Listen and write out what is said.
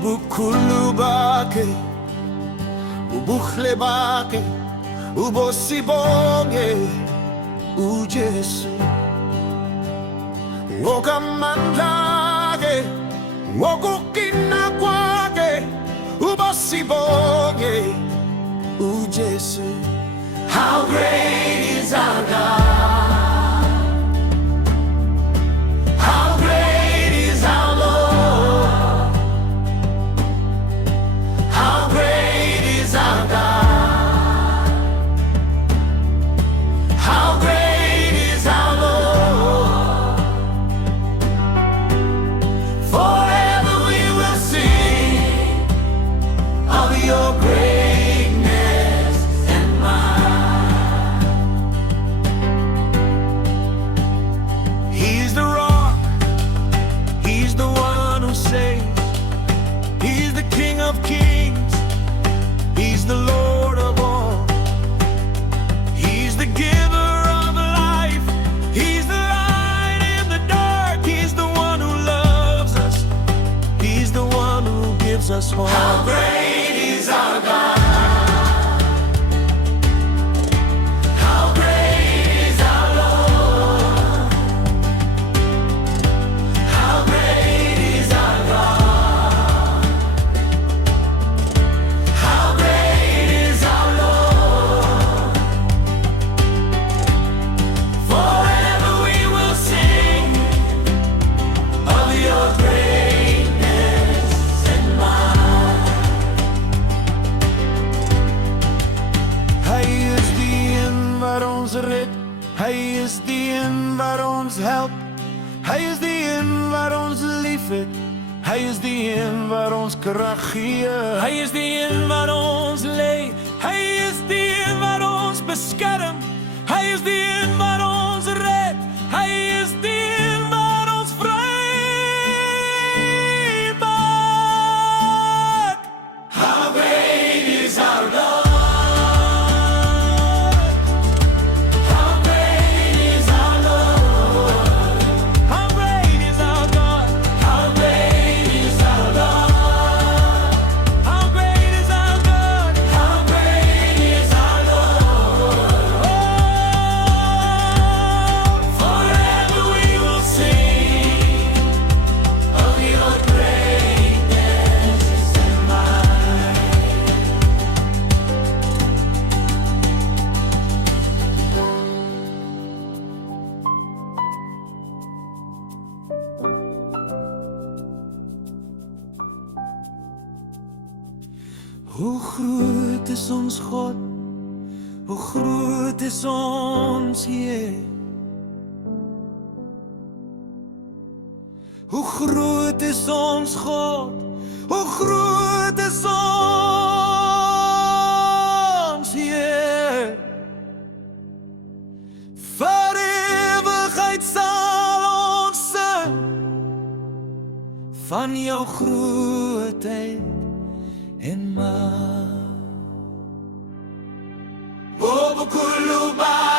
ubukhulu bakhe, ubuhle bakhe, ubosibonge uJesu. Ngokamandla ke, ngokugcina kwakhe, ubosibonge uJesu. How great is our God! How great is our Lord! How great is our God! How great is our Lord! Forever we will sing of your greatness and might. He's the rock, he's the one who saves. He's the King of kings, he's the Lord of all. He's the giver of life, he's the light in the dark. He's the one who loves us, he's the one who gives us hope. How great is our God! How great is our Lord! How great is our God! How great is our Lord! Forever we will sing of your greatness and might. Hy is die een wat ons red, hy is die een wat ons help. Hy is die een wat ons liefhet, hy is die een wat ons krag gee. Hy is die een wat ons lei, hy is die een wat ons beskerm. Hy is die een wat ons red, hy is die een wat ons vry maak. How great is our God! How great is our Lord! How great is our God! How great is our God! How great is our God! How great is our Lord! Oh, forever we will sing of your greatness and might. Hoe groot is ons God, hoe groot is ons Heer. Hoe groot is ons God, hoe groot is ons Heer. Vir ewigheid sal ons sing van jou grootheid en macht. Obukhulu bakhe,